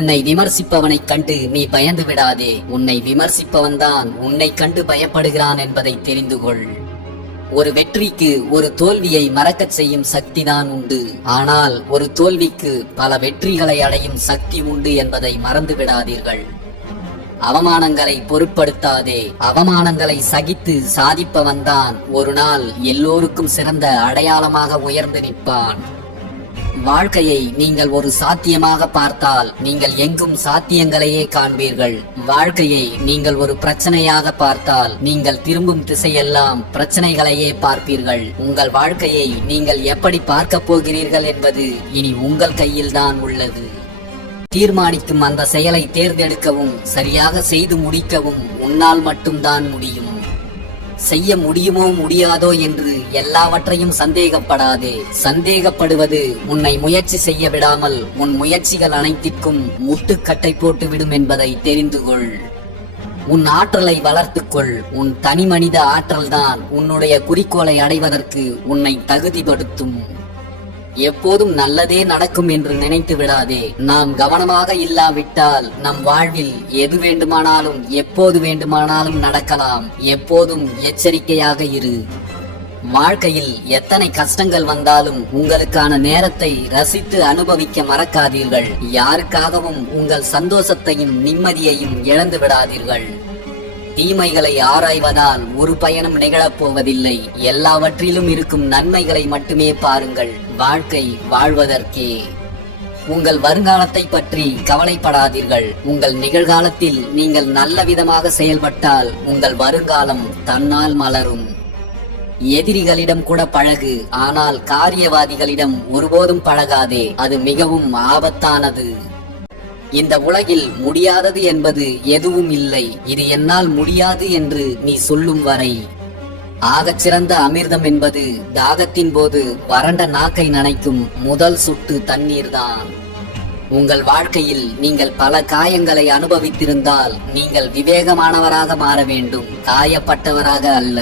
உன்னை விமர்சிப்பவனைக் கண்டு நீ பயந்து விடாதே. உன்னை விமர்சிப்பவன்தான் உன்னை கண்டு பயப்படுகிறான் என்பதை தெரிந்து கொள். ஒரு வெற்றிக்கு ஒரு தோல்வியை மறக்கச் செய்யும் சக்திதான் உண்டு. ஆனால் ஒரு தோல்விக்கு பல வெற்றிகளை அடையும் சக்தி உண்டு என்பதை மறந்து விடாதீர்கள். அவமானங்களை பொருட்படுத்தாதே. அவமானங்களை சகித்து சாதிப்பவன்தான் ஒரு நாள் எல்லோருக்கும் சிறந்த அடையாளமாக உயர்ந்து நிற்பான். வாழ்க்கையை நீங்கள் ஒரு சாத்தியமாக பார்த்தால் நீங்கள் எங்கும் சாத்தியங்களையே காண்பீர்கள். வாழ்க்கையை நீங்கள் ஒரு பிரச்சனையாக பார்த்தால் நீங்கள் திரும்பும் திசையெல்லாம் பிரச்சனைகளையே பார்ப்பீர்கள். உங்கள் வாழ்க்கையை நீங்கள் எப்படி பார்க்க போகிறீர்கள் என்பது இனி உங்கள் கையில்தான் உள்ளது. தீர்மானிக்கும் அந்த செயலை தேர்ந்தெடுக்கவும் சரியாக செய்து முடிக்கவும் உன்னால் மட்டும்தான் முடியும். செய்ய முடியுமோ முடியாதோ என்று எல்லாவற்றையும் சந்தேகப்படாதே. சந்தேகப்படுவது உன்னை முயற்சி செய்ய விடாமல் உன் முயற்சிகள் அனைத்திற்கும் முட்டுக்கட்டை போட்டுவிடும் என்பதை தெரிந்து கொள். உன் ஆற்றலை வளர்த்துக்கொள். உன் தனி மனித ஆற்றல்தான் உன்னுடைய குறிக்கோளை அடைவதற்கு உன்னை தகுதிப்படுத்தும். எப்போதும் நல்லதே நடக்கும் என்று நினைத்து விடாதே. நாம் கவனமாக இல்லாவிட்டால் நம் வாழ்வில் எது வேண்டுமானாலும் எப்போது வேண்டுமானாலும் நடக்கலாம். எப்போதும் எச்சரிக்கையாக இரு. வாழ்க்கையில் எத்தனை கஷ்டங்கள் வந்தாலும் உங்களுக்கான நேரத்தை ரசித்து அனுபவிக்க மறக்காதீர்கள். யாருக்காகவும் உங்கள் சந்தோஷத்தையும் நிம்மதியையும் இழந்து விடாதீர்கள். தீமைகளை ஆராய்வதால் ஒரு பயணம் நிகழப்போவதில்லை. எல்லாவற்றிலும் இருக்கும் நன்மைகளை மட்டுமே பாருங்கள். வாழ்க்கை வாழ்வதற்கே. உங்கள் வருங்காலத்தை பற்றி கவலைப்படாதீர்கள். உங்கள் நிகழ்காலத்தில் நீங்கள் நல்ல விதமாக செயல்பட்டால் உங்கள் வருங்காலம் தன்னால் மலரும். எதிரிகளிடம் கூட பழகு, ஆனால் காரியவாதிகளிடம் ஒருபோதும் பழகாதே. அது மிகவும் ஆபத்தானது. இந்த உலகில் முடியாதது என்பது எதுவும் இல்லை. இது என்னால் முடியாது என்று நீ சொல்லும் வரை. ஆகச் சிறந்த அமிர்தம் என்பது தாகத்தின் போது வறண்ட நாக்கை நனைக்கும் முதல் சொட்டு தண்ணீர்தான். உங்கள் வாழ்க்கையில் நீங்கள் பல காயங்களை அனுபவித்திருந்தால் நீங்கள் விவேகமானவராக மாற வேண்டும், காயப்பட்டவராக அல்ல.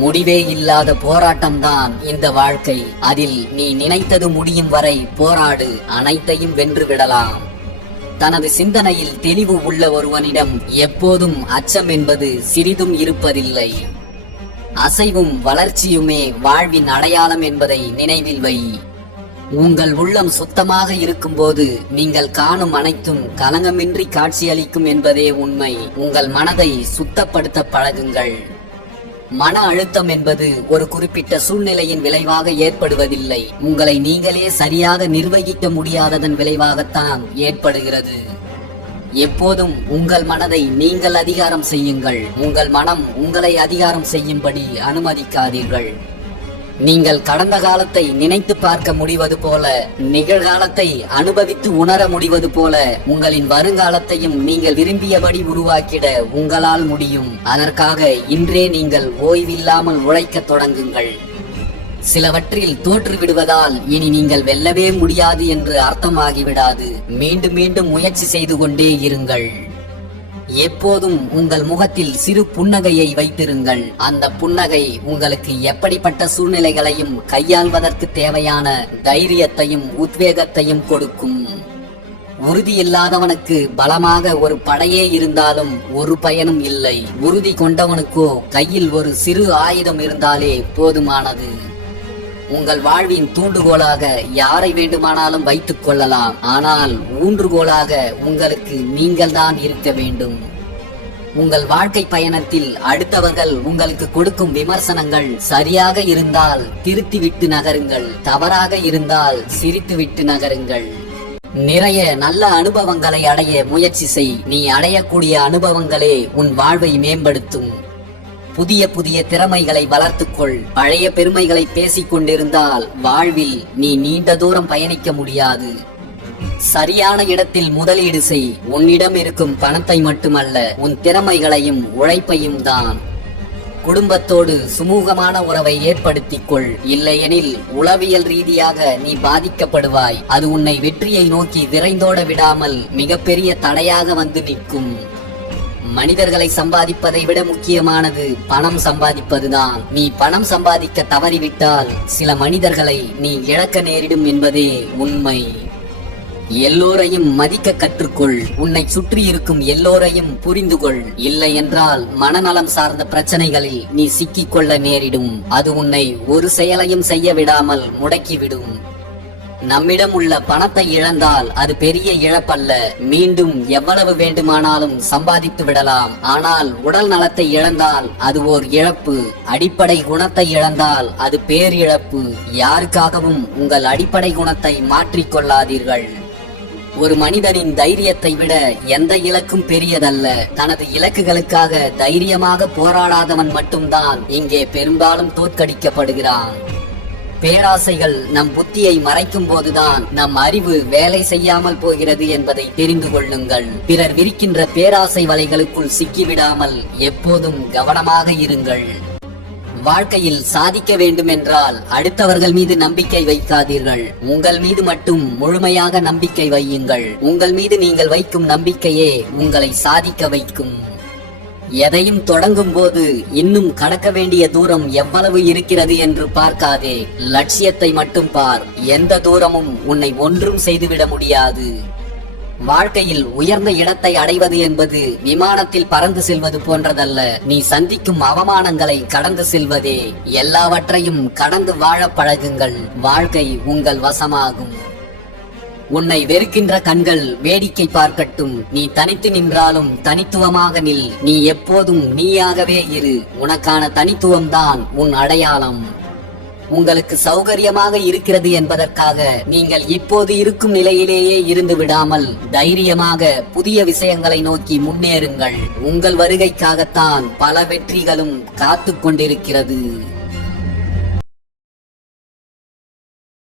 முடிவே இல்லாத போராட்டம்தான் இந்த வாழ்க்கை. அதில் நீ நினைத்தது முடியும் வரை போராடு. அனைத்தையும் வென்று விடலாம். தனது சிந்தனையில் தெளிவு உள்ள ஒருவனிடம் எப்போதும் அச்சம் என்பது சிறிதும் இருப்பதில்லை. அசைவும் வளர்ச்சியுமே வாழ்வின் அடையாளம் என்பதை நினைவில் வை. உங்கள் உள்ளம் சுத்தமாக இருக்கும்போது நீங்கள் காணும் அனைத்தும் கலங்கமின்றி காட்சியளிக்கும் என்பதே உண்மை. உங்கள் மனதை சுத்தப்படுத்த பழகுங்கள். மன அழுத்தம் என்பது ஒரு குறிப்பிட்ட சூழ்நிலையின் விளைவாக ஏற்படுவதில்லை. உங்களை நீங்களே சரியாக நிர்வகிக்க முடியாததன் விளைவாகத்தான் ஏற்படுகிறது. எப்போதும் உங்கள் மனதை நீங்கள் அதிகாரம் செய்யுங்கள். உங்கள் மனம் உங்களை அதிகாரம் செய்யும்படி அனுமதிக்காதீர்கள். நீங்கள் கடந்த காலத்தை நினைத்து பார்க்க முடிவது போல, நிகழ்காலத்தை அனுபவித்து உணர முடிவது போல, உங்களின் வருங்காலத்தையும் நீங்கள் விரும்பியபடி உருவாக்கிட உங்களால் முடியும். அதற்காக இன்றே நீங்கள் ஓய்வில்லாமல் உழைக்க தொடங்குங்கள். சிலவற்றில் தோற்று விடுவதால் இனி நீங்கள் வெல்லவே முடியாது என்று அர்த்தமாகிவிடாது. மீண்டும் மீண்டும் முயற்சி செய்து கொண்டே இருங்கள். எப்போதும் உங்கள் முகத்தில் சிறு புன்னகையை வைத்திருங்கள். அந்த புன்னகை உங்களுக்கு எப்படிப்பட்ட சூழ்நிலைகளையும் கையாள்வதற்கு தேவையான தைரியத்தையும் உத்வேகத்தையும் கொடுக்கும். உறுதி இல்லாதவனுக்கு பலமாக ஒரு படையே இருந்தாலும் ஒரு பயனும் இல்லை. உறுதி கொண்டவனுக்கோ கையில் ஒரு சிறு ஆயுதம் இருந்தாலே போதுமானது. உங்கள் வாழ்வின் தூண்டுகோலாக யாரை வேண்டுமானாலும் வைத்துக் கொள்ளலாம். ஆனால் ஊன்றுகோலாக உங்களுக்கு நீங்கள் தான் இருக்க வேண்டும். உங்கள் வாழ்க்கை பயணத்தில் அடுத்தவர்கள் உங்களுக்கு கொடுக்கும் விமர்சனங்கள் சரியாக இருந்தால் திருத்திவிட்டு நகருங்கள். தவறாக இருந்தால் சிரித்துவிட்டு நகருங்கள். நிறைய நல்ல அனுபவங்களை அடைய முயற்சி செய். நீ அடையக்கூடிய அனுபவங்களே உன் வாழ்வை மேம்படுத்தும். புதிய புதிய திறமைகளை வளர்த்துக்கொள். பழைய பெருமைகளை பேசிக் கொண்டிருந்தால் வாழ்வில் நீ நீண்ட தூரம் பயணிக்க முடியாது. சரியான இடத்தில் முதலீடு செய். உன்னிடம் இருக்கும் பணத்தை மட்டுமல்ல, உன் திறமைகளையும் உழைப்பையும் தான். குடும்பத்தோடு சுமூகமான உறவை ஏற்படுத்திக் கொள். இல்லையெனில் உளவியல் ரீதியாக நீ பாதிக்கப்படுவாய். அது உன்னை வெற்றியை நோக்கி விரைந்தோட விடாமல் மிகப்பெரிய தடையாக வந்து நிற்கும். மனிதர்களை சம்பாதிப்பதை விட முக்கியமானது பணம் சம்பாதிப்பதுதான். நீ பணம் சம்பாதிக்க தவறிவிட்டால் சில மனிதர்களை நீ இழக்க நேரிடும் என்பதே உண்மை. எல்லோரையும் மதிக்க கற்றுக்கொள். உன்னை சுற்றி இருக்கும் எல்லோரையும் புரிந்து கொள். இல்லை என்றால் மனநலம் சார்ந்த பிரச்சனைகளில் நீ சிக்கிக் கொள்ள நேரிடும். அது உன்னை ஒரு செயலையும் செய்ய விடாமல் முடக்கிவிடும். நம்மிடம் உள்ள பணத்தை இழந்தால் அது பெரிய இழப்பல்ல. மீண்டும் எவ்வளவு வேண்டுமானாலும் சம்பாதித்து விடலாம். ஆனால் உடல் நலத்தை இழந்தால் அது ஓர் இழப்பு. அடிப்படை குணத்தை இழந்தால் அது பேரிழப்பு. யாருக்காகவும் உங்கள் அடிப்படை குணத்தை மாற்றிக்கொள்ளாதீர்கள். ஒரு மனிதனின் தைரியத்தை விட எந்த இலக்கும் பெரியதல்ல. தனது இலக்குகளுக்காக தைரியமாக போராடாதவன் மட்டும்தான் இங்கே பெரும்பாலும் தோற்கடிக்கப்படுகிறான். பேராசைகள் நம் புத்தியை மறைக்கும் போதுதான் நம் அறிவு வேலை செய்யாமல் போகிறது என்பதை தெரிந்து கொள்ளுங்கள். பிறர் விரிக்கின்ற பேராசை வலைகளுக்குள் சிக்கிவிடாமல் எப்போதும் கவனமாக இருங்கள். வாழ்க்கையில் சாதிக்க வேண்டும் என்றால் அடுத்தவர்கள் மீது நம்பிக்கை வைக்காதீர்கள். உங்கள் மீது மட்டும் முழுமையாக நம்பிக்கை வையுங்கள். உங்கள் மீது நீங்கள் வைக்கும் நம்பிக்கையே உங்களை சாதிக்க வைக்கும். எதையும் தொடங்கும் போது இன்னும் கடக்க வேண்டிய தூரம் எவ்வளவு இருக்கிறது என்று பார்க்காதே. லட்சியத்தை மட்டும் பார். எந்த தூரமும் உன்னை ஒன்றும் செய்துவிட முடியாது. வாழ்க்கையில் உயர்ந்த இடத்தை அடைவது என்பது விமானத்தில் பறந்து செல்வது போன்றதல்ல. நீ சந்திக்கும் அவமானங்களை கடந்து செல்வதே. எல்லாவற்றையும் கடந்து வாழ பழகுங்கள். வாழ்க்கை உங்கள் வசமாகும். உன்னை வெறுக்கின்ற கண்கள் வேடிக்கை பார்க்கட்டும். நீ தனித்து நின்றாலும் தனித்துவமாக நில். நீ எப்போதும் நீயாகவே இரு. உனக்கான தனித்துவம்தான் உன் அடையாளம். உங்களுக்கு சௌகரியமாக இருக்கிறது என்பதற்காக நீங்கள் இப்போது இருக்கும் நிலையிலேயே இருந்து விடாமல் தைரியமாக புதிய விஷயங்களை நோக்கி முன்னேறுங்கள். உங்கள் வருகைக்காகத்தான் பல வெற்றிகளும் காத்து கொண்டிருக்கிறது.